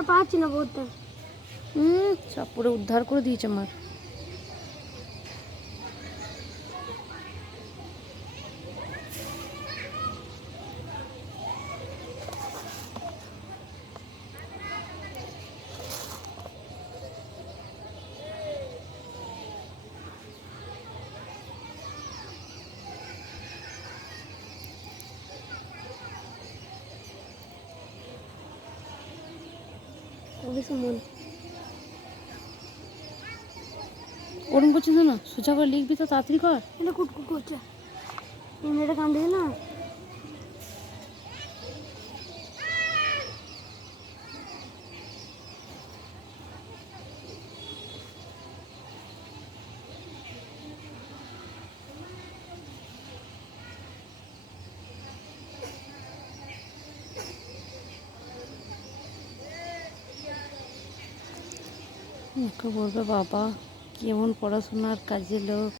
আর পাচ্ছি না পড়তে। সব পুরো উদ্ধার করে দিয়েছে আমার। ওরম করছিস না, সোজা করে লিখবি তো, তাড়াতাড়ি কর। এটা কুটকুট করছে, এটা কান দিকে না। ওকে বলবে বাবা কেমন পড়াশোনার কাজে লোক।